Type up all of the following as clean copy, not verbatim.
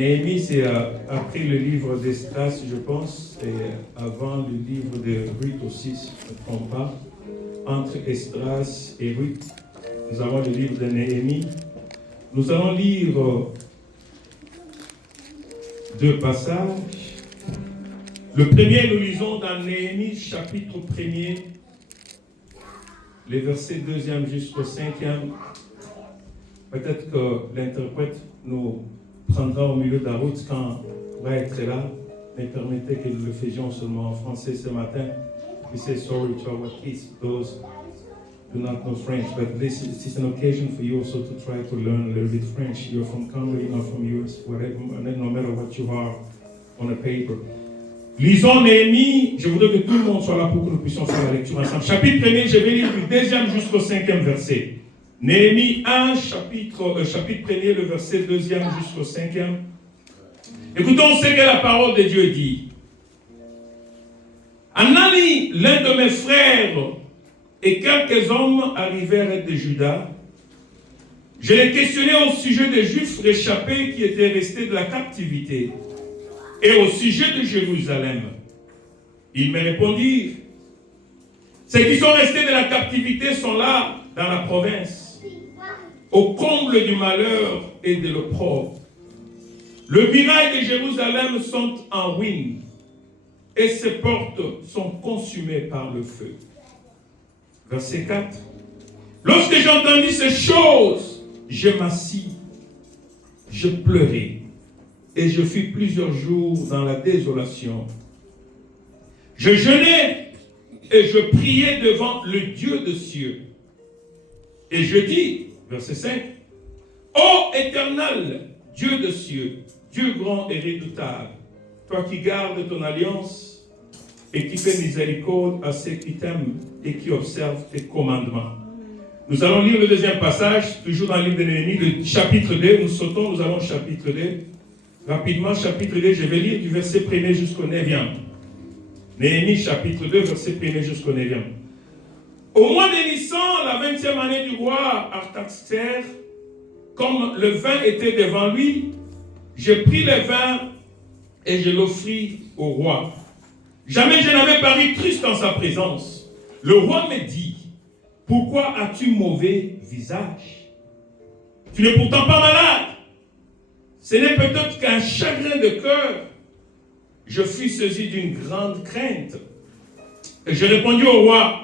Néhémie, c'est après le livre d'Esdras, je pense, et avant le livre de Ruth aussi, si je ne me trompe pas. Entre Esdras et Ruth, nous avons le livre de Néhémie. Nous allons lire deux passages. Le premier, nous lisons dans Néhémie, chapitre 1er, les versets 2e jusqu'au 5e. Peut-être que l'interprète nous prendra au milieu de la route quand on va être là. Mais permettez que nous le faisions seulement en français ce matin. We say sorry to our kids, those do not know French, but this is an occasion for you also to try to learn a little bit French. You're from Congo, you're not from US, whatever, no matter what you are on a paper. Lisons Néhémie. Je voudrais que tout le monde soit là pour que nous puissions faire la lecture ensemble. Chapitre 1er, je vais lire du 2e jusqu'au 5e verset. Néhémie 1, chapitre 1er, le verset 2e jusqu'au 5e. Écoutons ce que la parole de Dieu dit. Anani, l'un de mes frères, et quelques hommes arrivèrent de Juda. Je les questionnais au sujet des Juifs réchappés qui étaient restés de la captivité et au sujet de Jérusalem. Ils me répondirent, ceux qui sont restés de la captivité sont là, dans la province, au comble du malheur et de l'opprobre. Le muraille de Jérusalem sont en ruine et ses portes sont consumées par le feu. Verset 4. Lorsque j'entendis ces choses, je m'assis, je pleurai et je fus plusieurs jours dans la désolation. Je jeûnais et je priais devant le Dieu des cieux. Et je dis, verset 5, ô Éternel, Dieu des cieux, Dieu grand et redoutable, toi qui gardes ton alliance et qui fais miséricorde à ceux qui t'aiment et qui observent tes commandements. Nous allons lire le deuxième passage, toujours dans le livre de Néhémie, le chapitre 2. Nous sautons, nous allons au chapitre 2. Rapidement, chapitre 2, je vais lire du verset 1er jusqu'au 9e. Néhémie, chapitre 2, verset 1er jusqu'au 9e. Au mois de Nissan, la 20e année du roi Artaxerxès, comme le vin était devant lui, je pris le vin et je l'offris au roi. Jamais je n'avais paru triste en sa présence. Le roi me dit, pourquoi as-tu mauvais visage? Tu n'es pourtant pas malade. Ce n'est peut-être qu'un chagrin de cœur. Je fus saisi d'une grande crainte. Et je répondis au roi,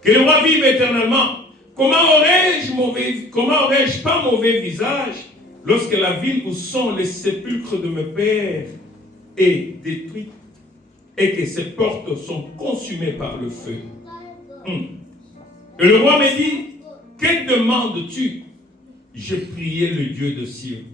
que le roi vive éternellement. Comment aurais-je pas mauvais visage lorsque la ville où sont les sépulcres de mes pères est détruite et que ses portes sont consumées par le feu? Et le roi me dit, que demandes-tu? Je priai le Dieu de cieux.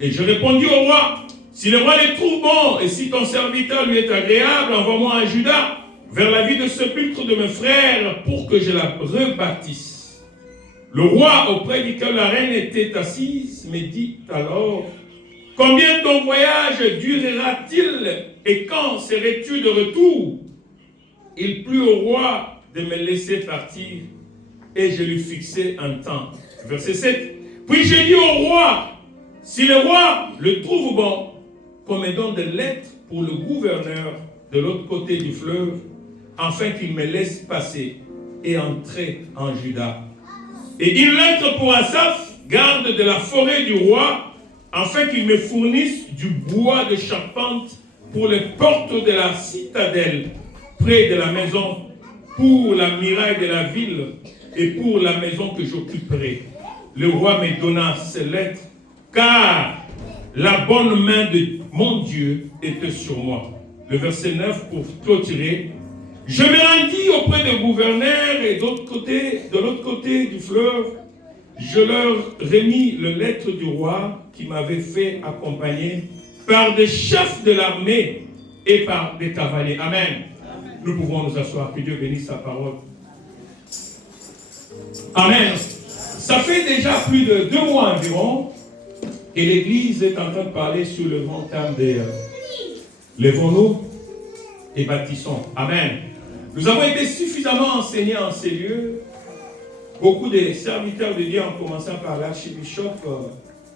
Et je répondis au roi, si le roi les trouve bons et si ton serviteur lui est agréable, envoie-moi à Juda vers la ville de sépulcre de mes frères pour que je la rebâtisse. Le roi auprès duquel la reine était assise me dit alors, combien ton voyage durera-t-il et quand serais-tu de retour? Il plut au roi de me laisser partir et je lui fixai un temps. Verset 7. Puis j'ai dit au roi, si le roi le trouve bon, qu'on me donne des lettres pour le gouverneur de l'autre côté du fleuve, afin qu'il me laisse passer et entrer en Juda. Et une lettre pour Asaph, garde de la forêt du roi, afin qu'il me fournisse du bois de charpente pour les portes de la citadelle, près de la maison, pour la muraille de la ville et pour la maison que j'occuperai. Le roi me donna ces lettres, car la bonne main de mon Dieu était sur moi. Le verset 9 pour clôturer. Je me rendis auprès des gouverneurs et de l'autre côté du fleuve, je leur remis la lettre du roi qui m'avait fait accompagner par des chefs de l'armée et par des cavaliers. Amen. Nous pouvons nous asseoir. Que Dieu bénisse sa parole. Amen. Ça fait déjà plus de 2 mois environ que l'Église est en train de parler sur le grand thème des lèvons-nous et bâtissons. Amen. Nous avons été suffisamment enseignés en ces lieux. Beaucoup de serviteurs de Dieu, en commençant par l'archibishop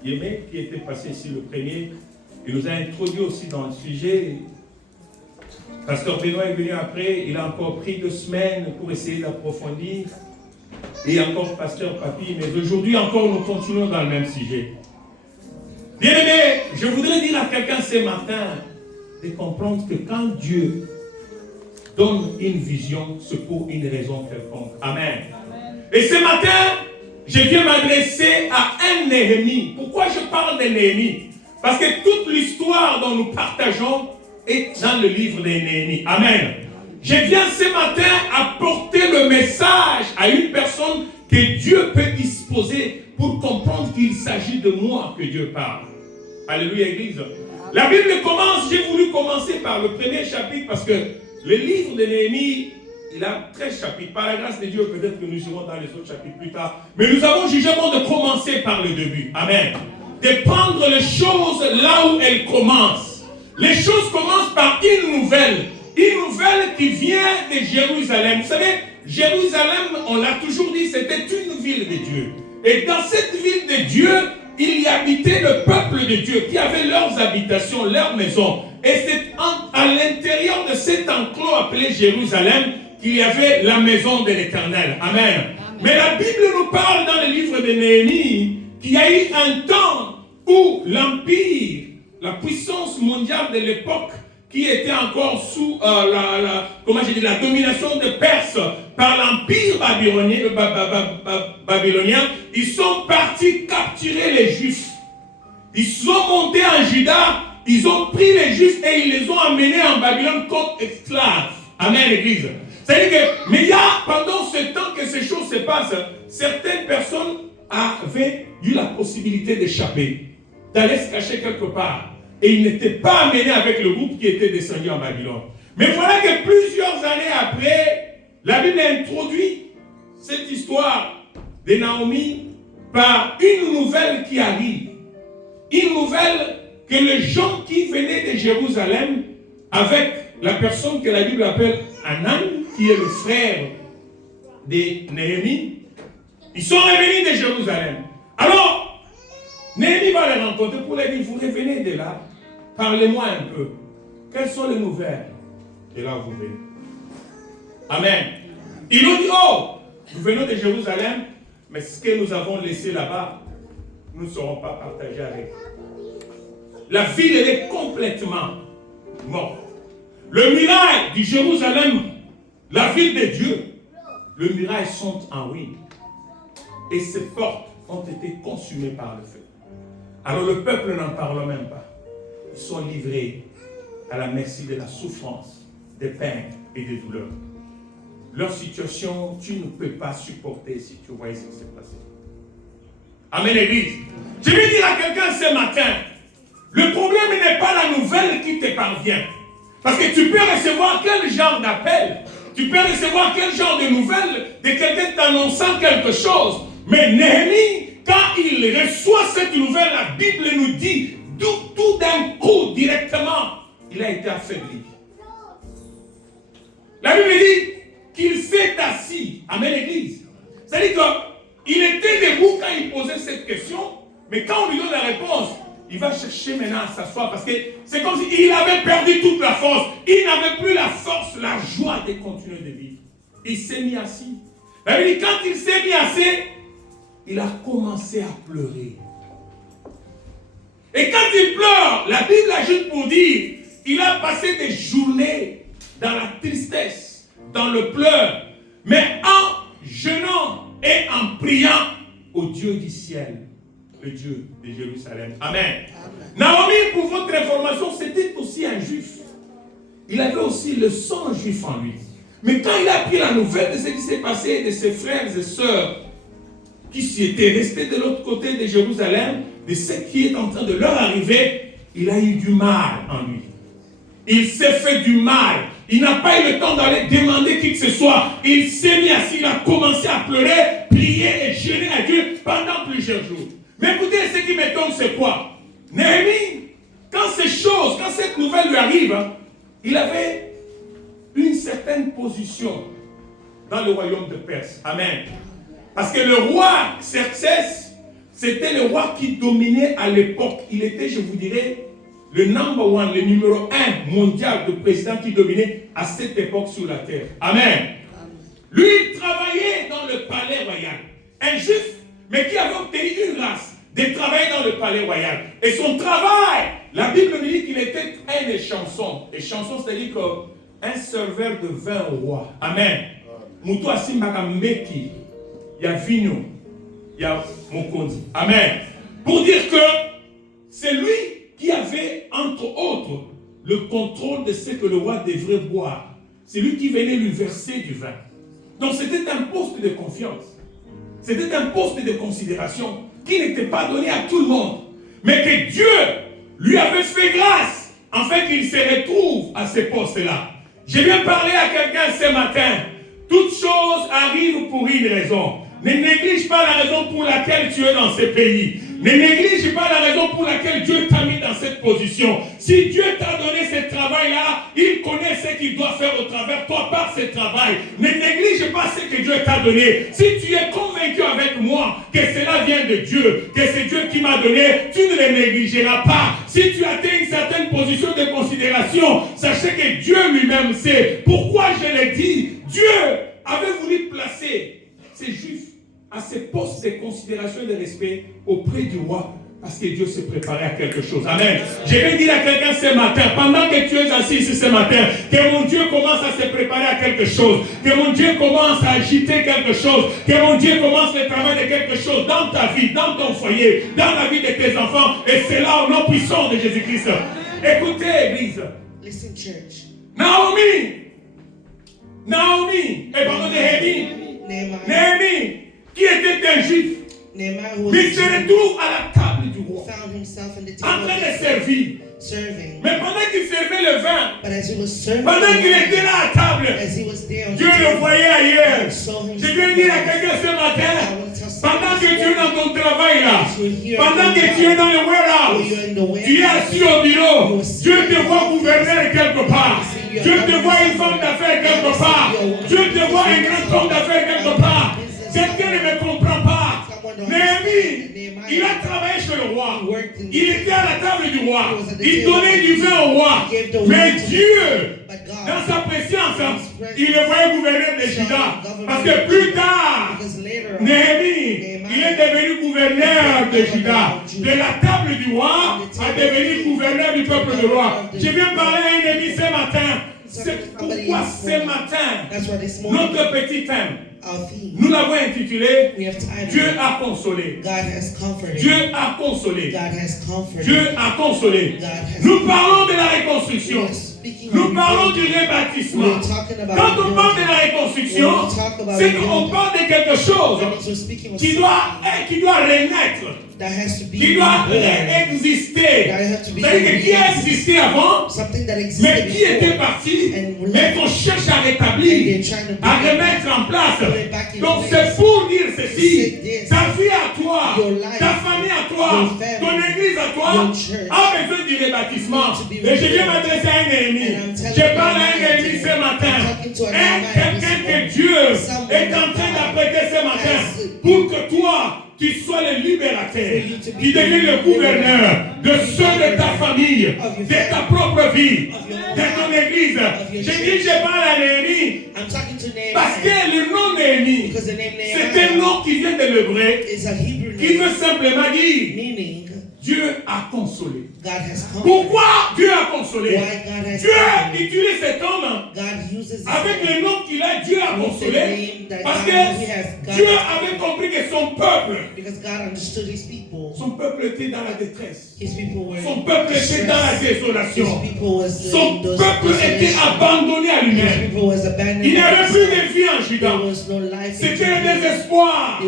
Yémé, qui était passé ici le premier, Il nous a introduit aussi dans le sujet. Pasteur Benoît est venu après, il a encore pris 2 semaines pour essayer d'approfondir. Et encore Pasteur Papi, mais aujourd'hui encore nous continuons dans le même sujet. Bien-aimé, je voudrais dire à quelqu'un ce matin de comprendre que quand Dieu donne une vision, c'est pour une raison quelconque. Amen. Et ce matin, je viens m'adresser à un Néhémie. Pourquoi je parle de Néhémie? Parce que toute l'histoire dont nous partageons est dans le livre de Néhémie. Amen. Je viens ce matin apporter le message à une personne que Dieu peut disposer pour comprendre qu'il s'agit de moi que Dieu parle. Alléluia, Église. La Bible commence, j'ai voulu commencer par le premier chapitre parce que le livre de Néhémie, il a 13 chapitres. Par la grâce de Dieu, peut-être que nous irons dans les autres chapitres plus tard. Mais nous avons jugé bon de commencer par le début. Amen. De prendre les choses là où elles commencent. Les choses commencent par une nouvelle. Une nouvelle qui vient de Jérusalem. Vous savez, Jérusalem, on l'a toujours dit, c'était une ville de Dieu. Et dans cette ville de Dieu, il y habitait le peuple de Dieu qui avait leurs habitations, leurs maisons. Et c'est à l'intérieur de cet enclos appelé Jérusalem qu'il y avait la maison de l'Éternel. Amen. Mais la Bible nous parle dans le livre de Néhémie qu'il y a eu un temps où l'empire, la puissance mondiale de l'époque, qui était encore sous la domination de Perse par l'empire babylonien, ils sont partis capturer les Juifs. Ils sont montés en Juda, ils ont pris les Juifs et ils les ont amenés en Babylone comme esclaves. Amen, Église. C'est-à-dire que, mais il y a, pendant ce temps que ces choses se passent, certaines personnes avaient eu la possibilité d'échapper, d'aller se cacher quelque part. Et ils n'étaient pas amenés avec le groupe qui était descendu en Babylone. Mais voilà que plusieurs années après, la Bible introduit cette histoire de Naomi par une nouvelle qui arrive. Une nouvelle que les gens qui venaient de Jérusalem, avec la personne que la Bible appelle Anan, qui est le frère de Néhémie, ils sont revenus de Jérusalem. Alors, Néhémie va les rencontrer pour les dire, vous revenez de là, parlez-moi un peu. Quelles sont les nouvelles de là où vous venez? Amen. Ils ont dit, oh, nous venons de Jérusalem, mais ce que nous avons laissé là-bas, nous ne serons pas partagés avec. La ville, elle est complètement morte. Le muraille du Jérusalem, la ville de Dieu, le muraille sont en ruine. Et ces portes ont été consumées par le feu. Alors le peuple n'en parle même pas. Ils sont livrés à la merci de la souffrance, des peines et des douleurs. Leur situation, tu ne peux pas supporter si tu voyais ce qui s'est passé. Amen, Église. Je vais dire à quelqu'un ce matin, le problème n'est pas la nouvelle qui te parvient. Parce que tu peux recevoir quel genre d'appel, tu peux recevoir quel genre de nouvelle de quelqu'un t'annonçant quelque chose. Mais Néhémie, quand il reçoit cette nouvelle, la Bible nous dit, tout d'un coup, directement, il a été affaibli. La Bible dit qu'il s'est assis. Amen, l'Église. C'est-à-dire qu'il était debout quand il posait cette question, mais quand on lui donne la réponse, il va chercher maintenant à s'asseoir parce que c'est comme s'il avait perdu toute la force. Il n'avait plus la force, la joie de continuer de vivre. Il s'est mis assis. La Bible dit, quand il s'est mis assis, il a commencé à pleurer. Et quand il pleure, la Bible ajoute pour dire, il a passé des journées dans la tristesse, dans le pleur, mais en jeûnant et en priant au Dieu du ciel, le Dieu de Jérusalem. Amen. Naomi, pour votre information, c'était aussi un juif. Il avait aussi le sang juif en lui. Mais quand il a pris la nouvelle de ce qui s'est passé, de ses frères et sœurs qui étaient restés de l'autre côté de Jérusalem, de ce qui est en train de leur arriver, il a eu du mal en lui. Il s'est fait du mal. Il n'a pas eu le temps d'aller demander qui que ce soit. Il s'est mis assis, il a commencé à pleurer, prier et jeûner à Dieu pendant plusieurs jours. Mais écoutez, ce qui m'étonne, c'est quoi? Néhémie, quand ces choses, quand cette nouvelle lui arrive, il avait une certaine position dans le royaume de Perse. Amen. Parce que le roi Xerxès, c'était le roi qui dominait à l'époque. Il était, je vous dirais, le number one, le numéro 1 mondial de président qui dominait à cette époque sur la terre. Amen. Lui, il travaillait dans le palais royal. Un juif, mais qui avait obtenu une grâce de travailler dans le palais royal. Et son travail, la Bible nous dit qu'il était un échanson. Échanson, c'est-à-dire qu'un serveur de vin au roi. Amen. Moutou asimbaka mbeki, il y a vino, il y a mokondi. Amen. Pour dire que c'est lui qui avait, entre autres, le contrôle de ce que le roi devrait boire. C'est lui qui venait lui verser du vin. Donc c'était un poste de confiance. C'était un poste de considération qui n'était pas donné à tout le monde. Mais que Dieu lui avait fait grâce afin qu'il se retrouve à ce poste-là. Je viens parler à quelqu'un ce matin. Toutes choses arrivent pour une raison. Ne néglige pas la raison pour laquelle tu es dans ce pays. Ne néglige pas la raison pour laquelle Dieu t'a mis dans cette position. Si Dieu t'a donné ce travail-là, il connaît ce qu'il doit faire au travers toi par ce travail. Ne néglige pas ce que Dieu t'a donné. Si tu es convaincu avec moi que cela vient de Dieu, que c'est Dieu qui m'a donné, tu ne le négligeras pas. Si tu atteins une certaine position de considération, sachez que Dieu lui-même sait. Pourquoi je l'ai dit? Dieu avait voulu placer ces Juifs à ces postes de considération et de respect auprès du roi, parce que Dieu se préparait à quelque chose. Amen. Je vais dire à quelqu'un ce matin, pendant que tu es assis ici ce matin, que mon Dieu commence à se préparer à quelque chose, que mon Dieu commence à agiter quelque chose, que mon Dieu commence le travail de quelque chose dans ta vie, dans ton foyer, dans la vie de tes enfants, et c'est là au nom puissant de Jésus-Christ. Écoutez, Église. Listen, church. Naomi, Néhémie, qui était un juif, mais il se retrouve à la table du roi, en train de servir. Mais pendant qu'il servait le vin, pendant qu'il était là à table, Dieu le voyait ailleurs. Je viens dire à quelqu'un ce matin, pendant que tu es dans ton travail là, pendant que tu es dans le warehouse, tu es assis au bureau, Dieu te voit gouverneur quelque part. Dieu te voit une femme d'affaires quelque part. Dieu te voit un grand homme d'affaires quelque part. Quelqu'un ne me comprend pas. Néhémie, il a travaillé chez le roi. Il était à la table du roi. Il donnait du vin au roi. Mais Dieu, dans sa préscience, il le voyait gouverneur de Juda. Parce que plus tard, Néhémie, il est devenu gouverneur de Juda. De la table du roi, a devenu gouverneur du peuple de roi. Je viens parler à un ami ce matin. C'est pourquoi ce matin, notre petit thème, nous l'avons intitulé Dieu a consolé. Dieu a consolé. Dieu a consolé. Nous parlons de la reconstruction. Nous parlons du rebâtissement. Quand on parle de la reconstruction, c'est qu'on parle de quelque chose qui doit renaître, qui doit exister. C'est-à-dire qui a existé avant, mais qui était parti, mais qu'on cherche à rétablir, à remettre en place. Donc c'est pour dire ceci, ta vie à toi, ta famille à toi, ton église à toi, a besoin du rebâtissement. Et je viens m'adresser à un ennemi. Je parle à un ennemi ce matin. Quelqu'un que Dieu est en train d'apprêter ce matin pour que toi, tu sois le libérateur, qui devienne le gouverneur de ceux de ta famille, de ta propre vie, de ton église. Je dis, je parle à Néhémie, parce que le nom Néhémie, c'est un nom qui vient de l'hébreu, qui veut simplement dire Dieu a consolé. Pourquoi Dieu a consolé? Dieu utilise cet homme avec le nom qu'il a, Dieu a consolé, parce que Dieu avait compris que son peuple était dans la détresse. Son peuple était dans la désolation. Son peuple était abandonné à lui-même. Il n'y avait plus de vie en Juda. C'était le désespoir.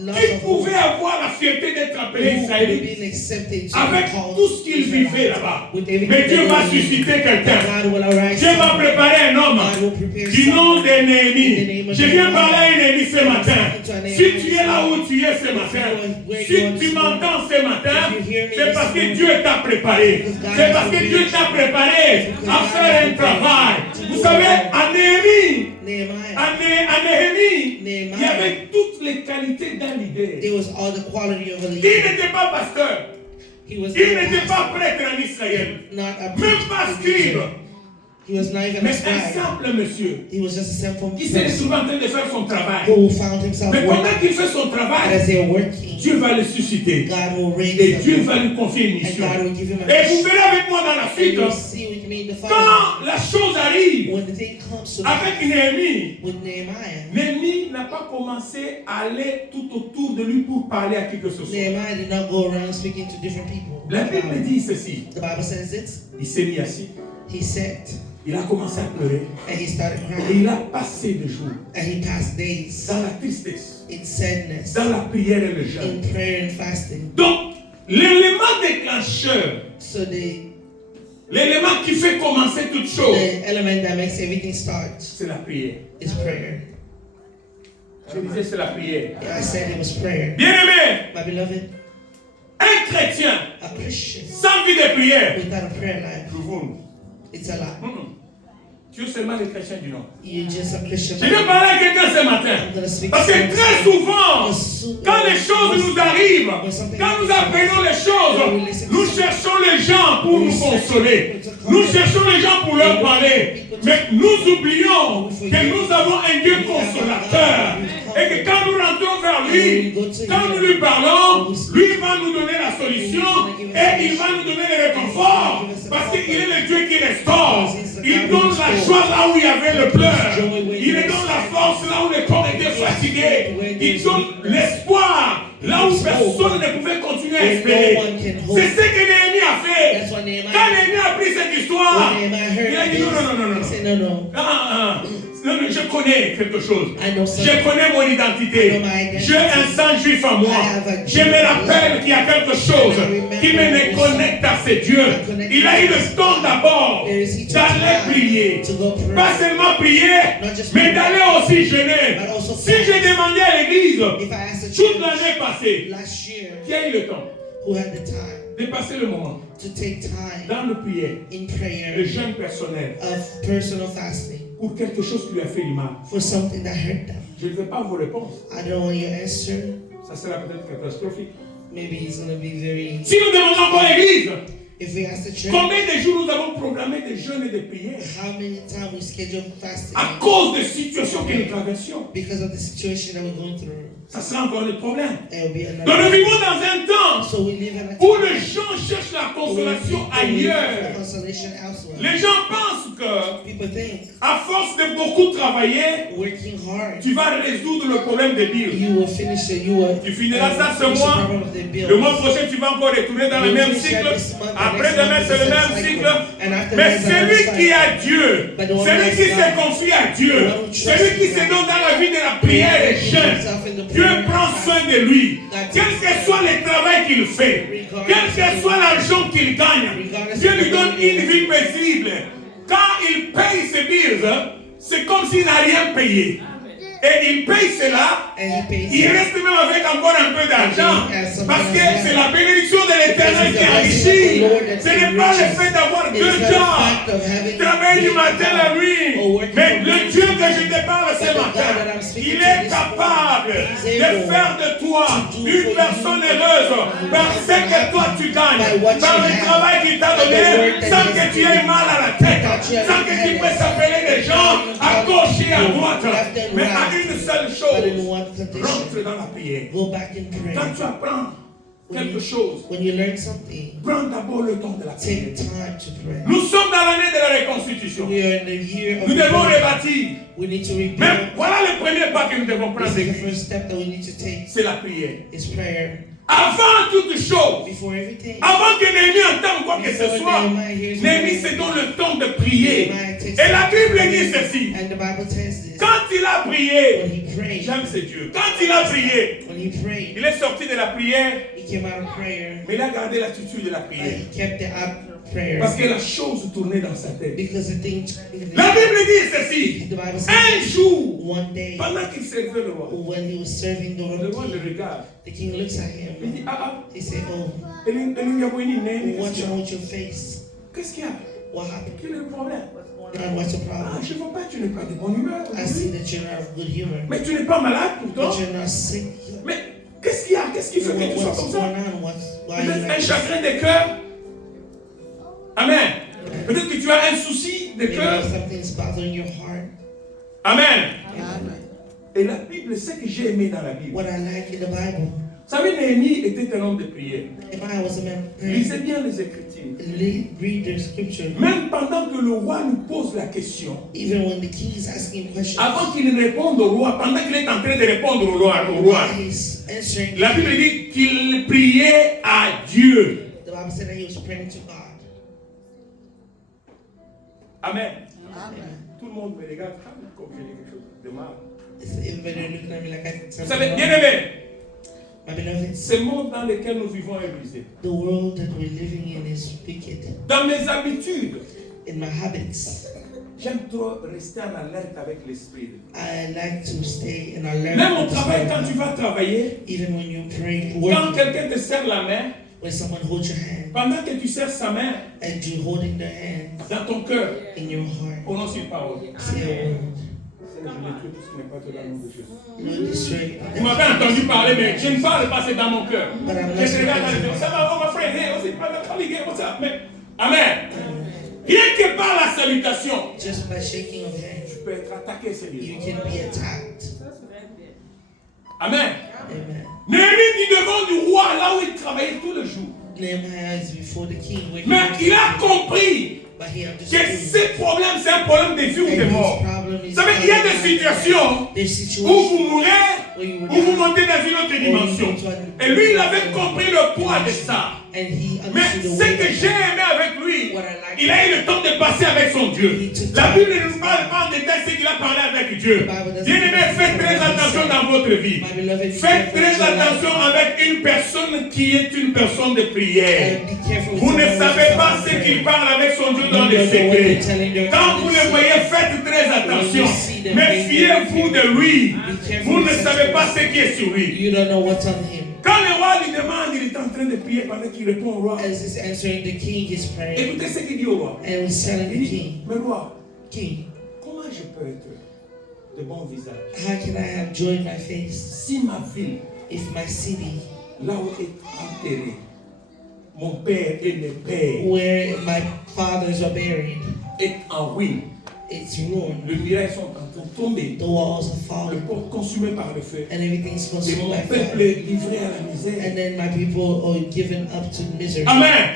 Qui pouvait avoir la fierté d'être appelé Israélite avec tout ce qu'il vivait là-bas. Mais Dieu va susciter quelqu'un. Dieu va préparer un homme du nom de Néhémie. Je viens parler à un ennemi ce matin. Si tu es là où tu es ce matin, si tu m'entends ce matin, c'est parce que Dieu t'a préparé. C'est parce que Dieu t'a préparé à faire un travail. Vous savez, à Néhémie, il y avait toutes les qualités d'un leader. Il n'était pas pasteur. Il n'était pas prêtre en Israël. Même pas scribe. He was not even Mais a un scribe. simple monsieur. He was just a simple Qui s'est person souvent en train de faire son travail. who found himself Mais pendant working. qu'il fait son And travail, as they were working, Dieu va le susciter. God will raise Et him Dieu up. va lui confier une And mission. God will give him a Et vous mission. verrez avec moi dans la And suite, you'll see with me the following. quand la chose arrive When the thing comes to avec pass Néhémie, with Nehemiah, Néhémie n'a pas commencé à aller tout autour de lui pour parler à qui que ce soit. Nehemiah did not go around speaking to different people. La Bible dit ceci. The Bible says this. Il s'est mis assis. He sat Il a commencé à pleurer. and he started Et crying. il a passé des jours And he passed days dans la tristesse, in sadness, dans la prière et le jeûne. in prayer and fasting. Donc, l'élément déclencheur, So l'élément qui fait commencer toute chose, the element that makes everything start c'est la prière. is prayer. Je disais, c'est la prière. Yeah, I said it was prayer. Bien-aimé, My beloved, un chrétien a Christian sans vie de prière, without a prayer life, je vous. it's a lie. Tu es seulement le chrétien du nom. You're just a Christian. Je vais parler à quelqu'un ce matin. Parce que très souvent, quand les choses nous arrivent, quand nous apprenons les choses, nous cherchons les gens pour nous consoler. Nous cherchons les gens pour leur parler. Mais nous oublions que nous avons un Dieu consolateur. Et que quand nous rentrons vers lui, quand nous lui parlons, lui va nous donner la solution et il va nous donner le réconfort. Parce qu'il est le Dieu qui restaure. Il donne la joie là où il y avait le pleur. Il donne la force là où le corps était fatigué. Il donne l'espoir là où personne ne pouvait continuer à espérer. C'est ce que Néhémie a fait. Quand Néhémie a pris cette histoire, il a dit non. Non, je connais quelque chose. Je connais mon identité. J'ai un sang juif en moi. Je me rappelle qu'il y a quelque chose qui me connecte à ce Dieu. Il a eu le temps d'abord d'aller prier. Pas seulement prier, mais d'aller aussi jeûner. Si j'ai demandé à l'église toute l'année passée, qui a eu le temps de passer le moment dans le prière, le jeûne personnel, of personal fasting pour quelque chose qui lui a fait du mal. for something that hurt them. Je ne veux pas vos réponses. I don't want your answer. Ça sera peut-être catastrophique. Maybe it's going to be very. Si nous demandons encore à l'église, If we ask the church, combien de jours nous avons programmé des jeûnes et des prières how many times we schedule fasting à cause des situations que nous traversions, because of the situation that we're going through, ça sera encore le problème. it will be Donc nous another. vivons dans un temps So we live in a où time les gens cherchent la where we consolation look for ailleurs. consolation elsewhere. Les gens pensent que People think à force de beaucoup travailler, working hard, tu vas résoudre le problème des billes. you will finish it. You will Tu finiras ça ce finish the mois. problem of the bills. Le mois prochain, tu vas encore retourner dans le même cycle. Après demain, c'est le même cycle. Mais celui qui a Dieu, celui qui se confie à Dieu, celui qui se donne dans la vie de la prière et jeûne, Dieu prend soin de lui. Quel que soit le travail qu'il fait, quel que soit l'argent qu'il gagne, Dieu lui donne une vie paisible. Quand il paye ses billes, c'est comme s'il n'a rien payé. Et il paye cela, il reste même avec encore un peu d'argent, parce que c'est la bénédiction de l'Éternel qui enrichit. Ce n'est pas le fait d'avoir deux jobs, travailler du matin à la nuit, mais le Dieu que je te parle ce matin, il est capable de faire de toi une personne heureuse par ce que toi tu gagnes, par le travail qu'il t'a donné, sans que tu aies mal à la tête, sans que tu puisses appeler des gens à gauche et à droite, mais à une seule chose, rentre dans la prière. Go back in prayer. Quand tu apprends quelque chose, When you learn something, prends d'abord le temps de la prière. take time to pray. Nous sommes dans l'année de la reconstitution. We are in the year of Nous devons prayer. rebâtir. We need to rebuild. Mais voilà le premier pas que nous devons prendre This is the d'église. first step that we need to take. C'est la prière. Is prayer. Avant toute chose, Before everything. avant que Néhémie entende quoi que ce soit, Néhémie se donne le temps de prier. Et la Bible dit ceci. And the Bible tells this. Quand il a prié, When he prayed, j'aime ce Dieu. Quand il a prié, when he prayed, il est sorti de la prière, he came out of prayer. mais il a gardé l'attitude de la But prière. he kept it out of prayer. Parce que la chose tournait dans sa tête. Because the thing. La Bible dit ceci. The Bible Un says jour, one day pendant qu'il servait le roi, when he was serving the le roi king, le regarde. the king looks at Il him. dit, ah, He said, "Oh, Néhémie, what's wrong with your face? qu'est-ce qu'il y a? What happened? Quel est le problème? And what's the Ah, problem? je ne vois pas, tu n'es pas de bonne humeur. I see that you're not of good humor, Mais tu n'es pas malade pourtant. but you're not sick. Mais qu'est-ce qu'il y a? Qu'est-ce qui fait que tu sois What's comme going ça? on? Why are you Peut-être un like chagrin de cœur. Amen. Peut-être que tu as un souci de this? cœur. Maybe something's bothering your heart. Amen. Amen. Et la Bible, ce que j'ai aimé dans la Bible. What I like in the Bible. Vous savez, Néhémie était un homme de prière. Nehemiah was a man of prayer. Lisez bien les Écritures. Read the scripture. Même pendant que le roi nous pose la question, Even when the king is asking questions. avant qu'il ne réponde au roi, pendant qu'il est en train de répondre au roi, While he's answering, la Bible dit qu'il priait à Dieu. the Bible said that he was praying to God. Amen. Amen. Tout le monde me regarde comme je dis quelque chose de mal. Everybody looking at me like I Vous savez, bien aimé, my beloved, ce monde dans lequel nous vivons est brisé. the world that we're living in is wicked. Dans mes habitudes, In my habits, j'aime trop rester en alerte avec l'esprit. I like to stay in alert. Même au with the travail, Spirit. quand tu vas travailler, Even when you pray, quand working, quelqu'un te serre la main, when someone holds your hand pendant que tu serres sa main, and you're holding their hand dans ton cœur, in your heart, prononce une parole. say a word. Seigneur, je détruis tout ce qui n'est pas de dans le nom de Jésus. Lord, destroy Vous m'avez entendu parler, mais je ne parle pas, c'est dans mon cœur. But I'm Je not te regarde dans les yeux. Ça va, oh, my friend, hey, what's it, what's up, man? Amen. Rien que par la salutation, just by shaking of hands, tu peux être attaqué you sérieusement. can be attacked. Amen. Amen. Néhémie dit devant du roi, là où il travaillait tout le jour. Nehemiah is before the king. Where he Mais was il a sitting. compris But he que understood ce problème, c'est un problème de vie ou de that mort. his problem is Vous savez, il y a des situations There's où situations vous mourrez, where you would où vous die, montez dans une autre dimension. Et lui, il avait compris le poids de ça. and he Mais understood the ce way que that j'ai aimé avec lui, what I like il a eu le temps de passer avec son Dieu. La Bible ne nous parle pas en détail ce qu'il a parlé avec Dieu. Bien aimé, faites très attention dans votre vie. my beloved, Faites très attention avec une personne qui est une personne de prière. and be careful with Vous ne someone savez who's pas not ce praying. qu'il parle avec son Dieu dans You les don't know what secrets. they're telling their Quand vous le voyez, faites très attention. Méfiez-vous de lui. Vous ne savez pas ce qui est sur lui. You don't know what's on him. Quand le roi lui demande, il est en train de prier pendant qu'il répond au roi. As he's answering the king, he's praying, Écoutez ce qu'il dit au roi. and he's telling Il the dit, king, mais roi, King, comment je peux être de bon visage how can I have joy in my face si ma ville, if my city, là où est enterré mon père et mes pères, where my fathers are buried, est en ruine? it's ruined? Les murailles sont en train de tomber, The walls are le falling, port consumé par le feu. and everything's Et consumed mon by peuple fire. est livré à la misère. And then my people are given up to misery. Amen.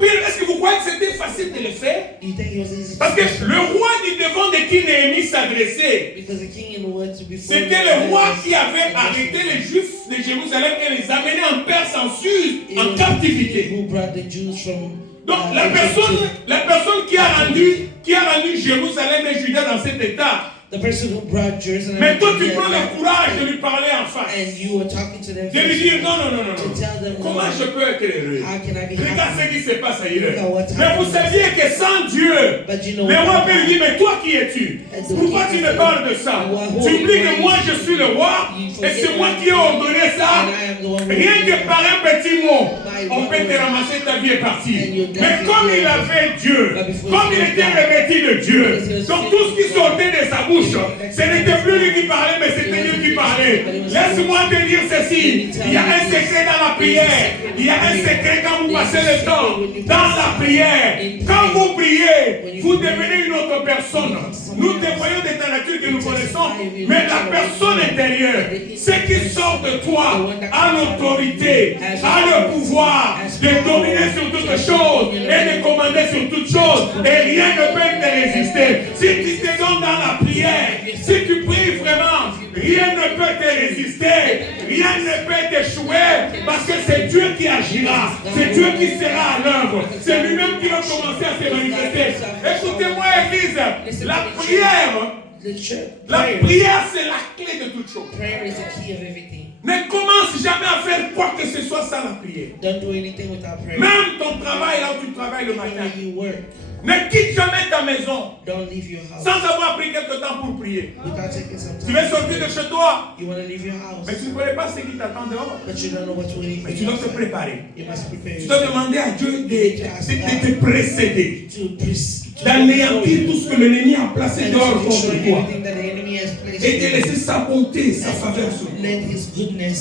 Oui, est-ce que vous croyez que c'était facile de le faire? You think it was easy? Parce que le roi du devant de qui Néhémie s'adressait, Because the king in the words before c'était le roi qui avait arrêté les Juifs de Jérusalem et les amené en Perse, en Suse, en captivité. Who brought the Jews from Donc la personne qui a rendu Jérusalem et Juda dans cet état, the person who brought Jerusalem. mais toi tu to prends le Judah, courage de lui parler en face. and you were talking to them. De lui dire non, To tell them, comment no, je peux être heureux? how can I be Regarde ce happy? qui se passe ailleurs. Look at what's Mais vous happening. saviez que sans Dieu, But you know le roi what? peut lui dire, mais toi qui es-tu? And the Pourquoi king tu me said, parles de ça? "You are Tu holy, oublies que holy, moi je suis le roi you et forget c'est moi that qui ai ordonné ça. and I am the one who Rien did que it. par un petit mot, By on one peut te word. ramasser, ta vie est partie. And your Mais death comme is il yours. avait Dieu, But before comme he il was était God, revêtu de Dieu, because donc he tout was ce qui God. sortait de sa bouche, He ce n'était plus lui qui parlait, mais c'était Dieu qui parlait. Laisse-moi te dire ceci, il y a un secret dans la prière, il y a un secret quand vous passez le temps dans la prière. Quand vous priez, vous devenez une autre personne. Nous te voyons de ta nature que nous connaissons, mais la personne intérieure, ce qui sort de toi a l'autorité, a le pouvoir de dominer sur toutes choses et de commander sur toutes choses, et rien ne peut te résister. Si tu te donnes dans la prière, si tu pries vraiment, rien ne peut te résister, rien ne peut t'échouer, parce que c'est Dieu qui agira, c'est Dieu qui sera à l'œuvre, c'est lui-même qui va commencer à se manifester. Écoutez-moi, Église, la prière, c'est la clé de toute chose. Prayer is the key of everything. Ne commence jamais à faire quoi que ce soit sans la prière. Don't do anything without prayer. Même ton travail, là où tu travailles le matin, When you work, ne quitte jamais ta maison don't leave your house sans avoir pris quelque temps pour prier. without taking some Tu time. veux sortir de chez toi, You want to leave your house, mais tu ne connais pas ce qui t'attend dehors. but you don't know what's waiting for Mais tu you dois te outside. préparer. You must prepare Tu dois yourself demander à Dieu de te précéder, to d'anéantir tout ce que l'ennemi a placé and dehors to destroy contre toi everything that the enemy has placed et de in you. laisser sa bonté, sa faveur sur toi. Let his goodness